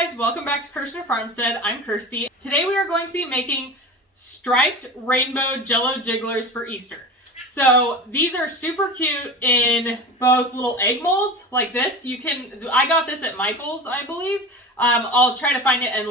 guys, welcome back to Kerschner FarmStead. I'm Kirstie. Today we are going to be making striped rainbow jello jigglers for Easter. So these are super cute in both little egg molds like this. I got this at Michael's, I believe. I'll try to find it and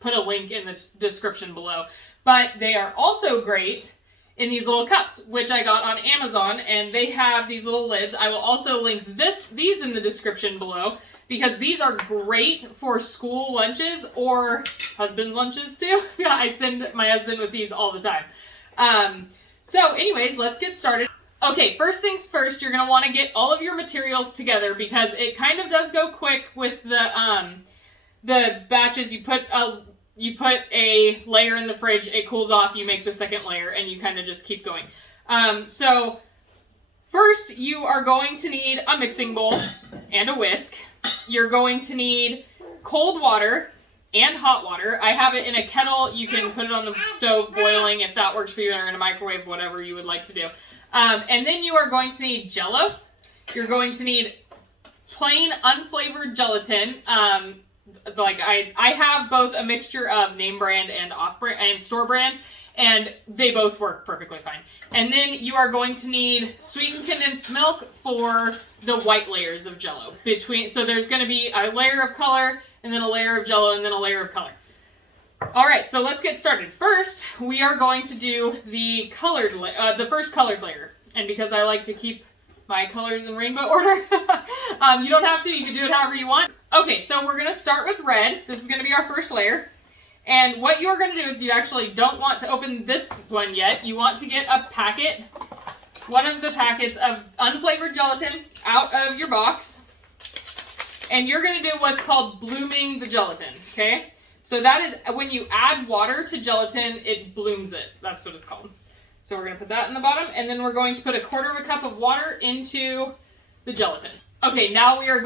put a link in the description below. But they are also great in these little cups, which I got on Amazon, and they have these little lids. I will also link these in the description below, because these are great for school lunches or husband lunches too. I send my husband with these all the time. So anyways, let's get started. Okay, first things first, you're going to want to get all of your materials together, because it kind of does go quick with the batches. You put a layer in the fridge, it cools off, you make the second layer, and you kind of just keep going. So first, you are going to need a mixing bowl and a whisk. You're going to need cold water and hot water. I have it in a kettle. You can put it on the stove boiling if that works for you, or in a microwave, whatever you would like to do. And then you are going to need Jello. You're going to need plain unflavored gelatin. I have both a mixture of name brand and off-brand and store brand, and they both work perfectly fine. And then you are going to need sweetened condensed milk for the white layers of Jello. So there's going to be a layer of color, and then a layer of Jello, and then a layer of color. All right, so let's get started. First, we are going to do the first colored layer, and because I like to keep my colors in rainbow order, you don't have to. You can do it however you want. Okay, so we're going to start with red. This is going to be our first layer. And what you're going to do is you actually don't want to open this one yet. You want to get one of the packets of unflavored gelatin out of your box. And you're going to do what's called blooming the gelatin, okay? So that is when you add water to gelatin, it blooms it. That's what it's called. So we're going to put that in the bottom, and then we're going to put 1/4 cup of water into the gelatin. Okay, now we are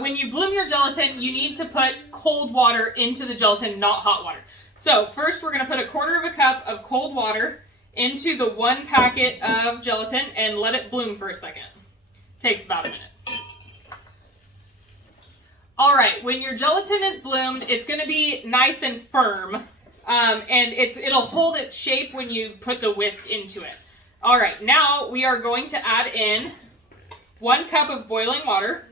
when you bloom your gelatin, you need to put cold water into the gelatin, not hot water. So first we're going to put 1/4 cup of cold water into the 1 packet of gelatin and let it bloom for a second. Takes about a minute. All right, when your gelatin is bloomed, it's going to be nice and firm, and it'll hold its shape when you put the whisk into it. All right, now we are going to add in 1 cup of boiling water,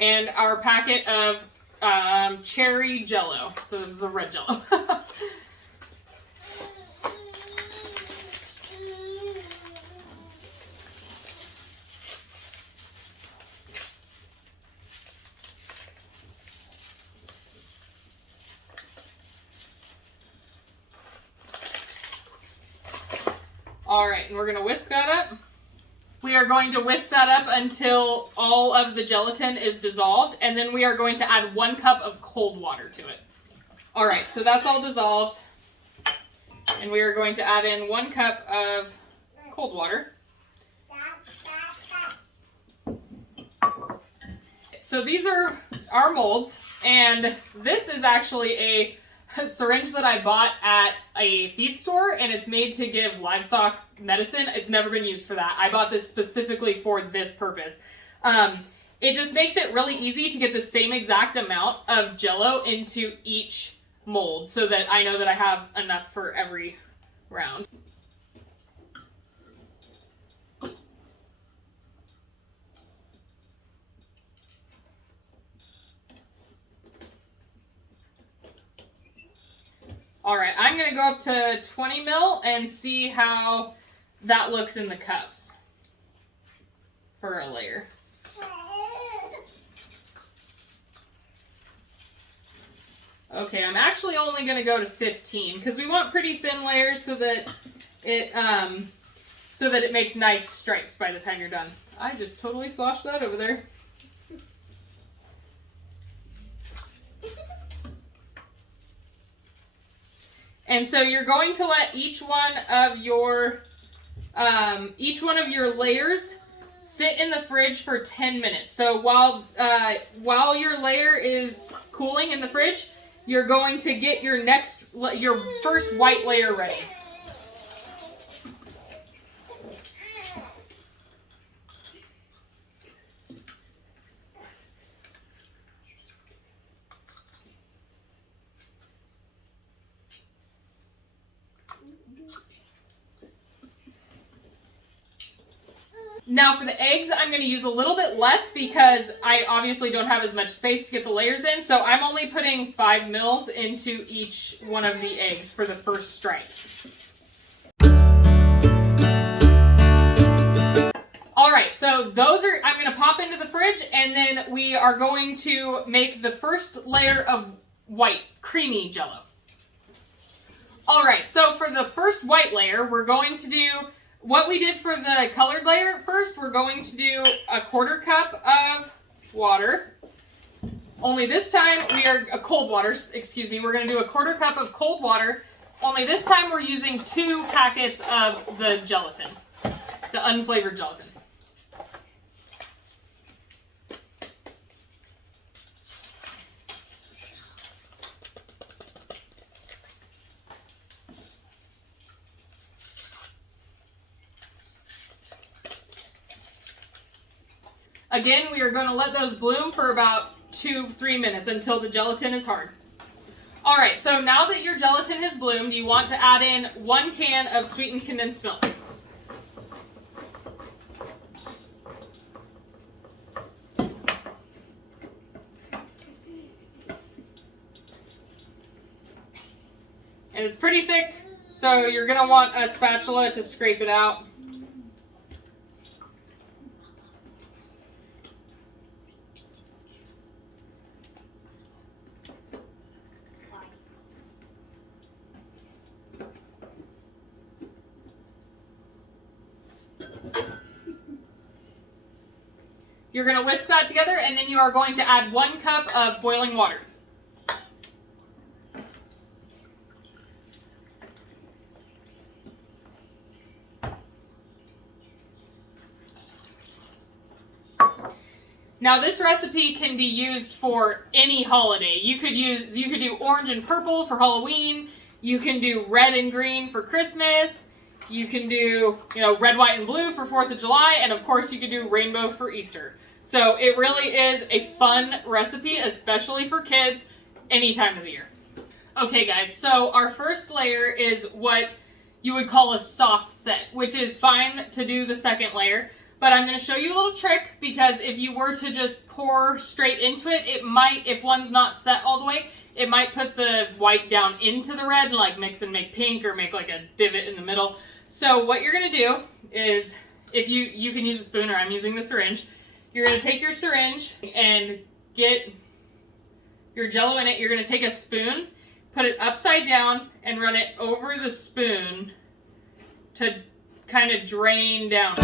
and our packet of cherry Jello. So this is the red Jello. All right, and we're going to whisk that up. We are going to whisk that up until all of the gelatin is dissolved, and then we are going to add 1 cup of cold water to it. All right, so that's all dissolved, and we are going to add in 1 cup of cold water. So these are our molds, and this is actually a syringe that I bought at a feed store, and it's made to give livestock medicine. It's never been used for that. I bought this specifically for this purpose. It just makes it really easy to get the same exact amount of Jello into each mold, so that I know that I have enough for every round. All right, I'm going to go up to 20 ml and see how that looks in the cups for a layer. Okay, I'm actually only going to go to 15 because we want pretty thin layers so that it makes nice stripes by the time you're done. I just totally sloshed that over there. And so you're going to let each one of your layers sit in the fridge for 10 minutes. So while your layer is cooling in the fridge, you're going to get your first white layer ready. Now for the eggs, I'm going to use a little bit less because I obviously don't have as much space to get the layers in. So I'm only putting 5 mils into each one of the eggs for the first strike. All right, so those are, I'm going to pop into the fridge, and then we are going to make the first layer of white, creamy Jello. All right, so for the first white layer, we're going to do what we did for the colored layer first. We're going to do a 1/4 cup of water. Only this time we are, cold water, excuse me, we're going to do a 1/4 cup of cold water. Only this time we're using 2 packets of the gelatin, the unflavored gelatin. Again, we are going to let those bloom for about 2-3 minutes until the gelatin is hard. All right, so now that your gelatin has bloomed, you want to add in 1 can of sweetened condensed milk. And it's pretty thick, so you're going to want a spatula to scrape it out. You're going to whisk that together, and then you are going to add 1 cup of boiling water. Now this recipe can be used for any holiday. You could do orange and purple for Halloween. You can do red and green for Christmas. You can do, red, white, and blue for 4th of July, and of course you could do rainbow for Easter. So it really is a fun recipe, especially for kids, any time of the year. Okay guys, so our first layer is what you would call a soft set, which is fine to do the second layer. But I'm going to show you a little trick, because if you were to just pour straight into it, it might, if one's not set all the way, it might put the white down into the red and like mix and make pink or make like a divot in the middle. So what you're going to do is, if you can use a spoon, or I'm using the syringe, you're going to take your syringe and get your Jello in it. You're going to take a spoon, put it upside down, and run it over the spoon to kind of drain down.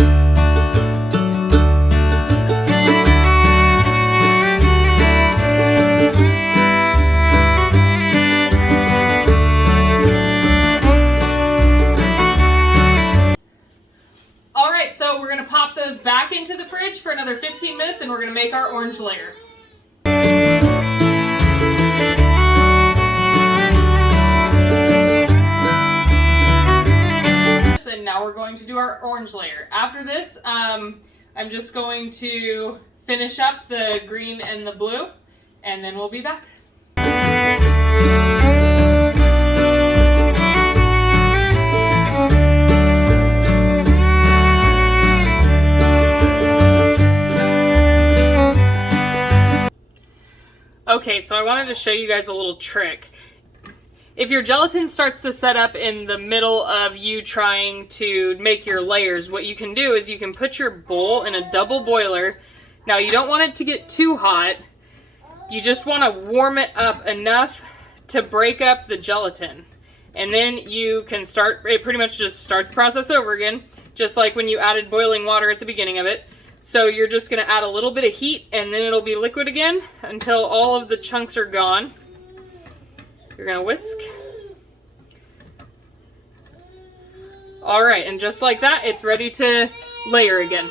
Alright, so we're going to pop those back into the fridge for another 15 minutes, and we're going to make our orange layer. And now we're going to do our orange layer. After this, I'm just going to finish up the green and the blue, and then we'll be back. Okay, so I wanted to show you guys a little trick. If your gelatin starts to set up in the middle of you trying to make your layers, what you can do is you can put your bowl in a double boiler. Now you don't want it to get too hot. You just want to warm it up enough to break up the gelatin. And then you can start, it pretty much just starts the process over again, just like when you added boiling water at the beginning of it. So you're just going to add a little bit of heat, and then it'll be liquid again until all of the chunks are gone. You're going to whisk. Alright, and just like that, it's ready to layer again.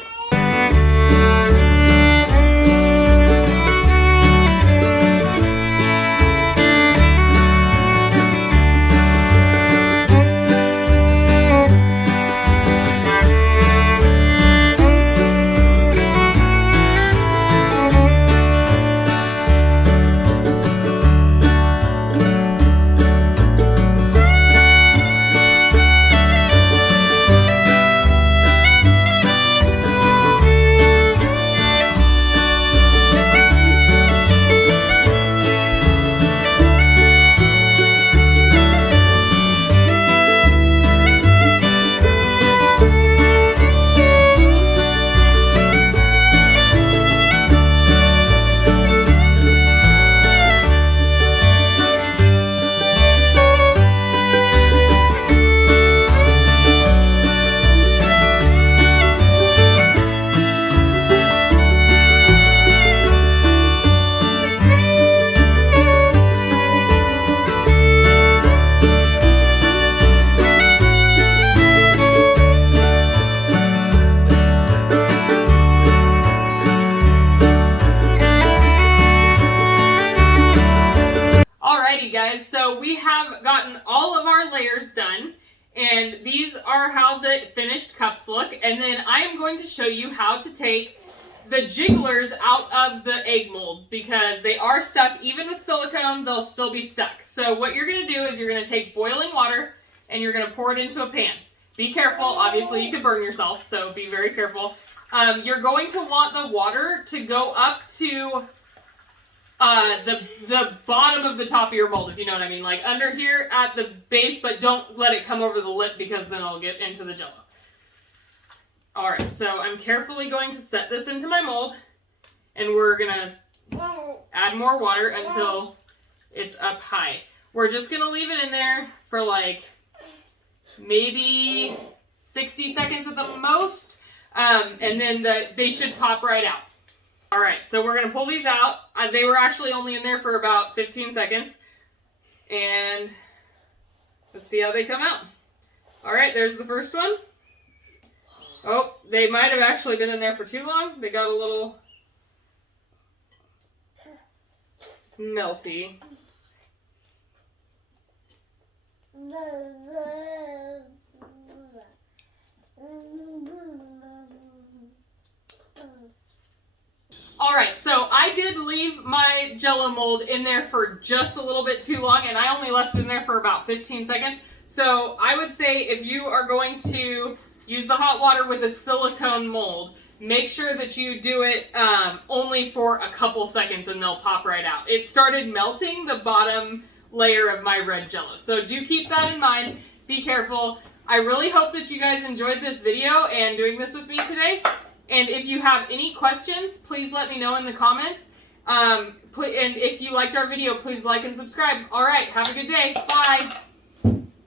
And these are how the finished cups look. And then I am going to show you how to take the jigglers out of the egg molds because they are stuck. Even with silicone, they'll still be stuck. So what you're going to do is you're going to take boiling water and you're going to pour it into a pan. Be careful. Obviously, you could burn yourself, so be very careful. You're going to want the water to go up to the bottom of the top of your mold, if you know what I mean. Like under here at the base, but don't let it come over the lip because then it'll get into the Jello. Alright, so I'm carefully going to set this into my mold, and we're going to add more water until it's up high. We're just going to leave it in there for like maybe 60 seconds at the most, and then they should pop right out. Alright, so we're going to pull these out. They were actually only in there for about 15 seconds, and let's see how they come out. Alright, there's the first one. Oh, they might have actually been in there for too long. They got a little melty. Alright, so I did leave my Jello mold in there for just a little bit too long, and I only left it in there for about 15 seconds. So I would say if you are going to use the hot water with a silicone mold, make sure that you do it only for a couple seconds and they'll pop right out. It started melting the bottom layer of my red Jello. So do keep that in mind. Be careful. I really hope that you guys enjoyed this video and doing this with me today. And if you have any questions, please let me know in the comments. And if you liked our video, please like and subscribe. All right, have a good day. Bye.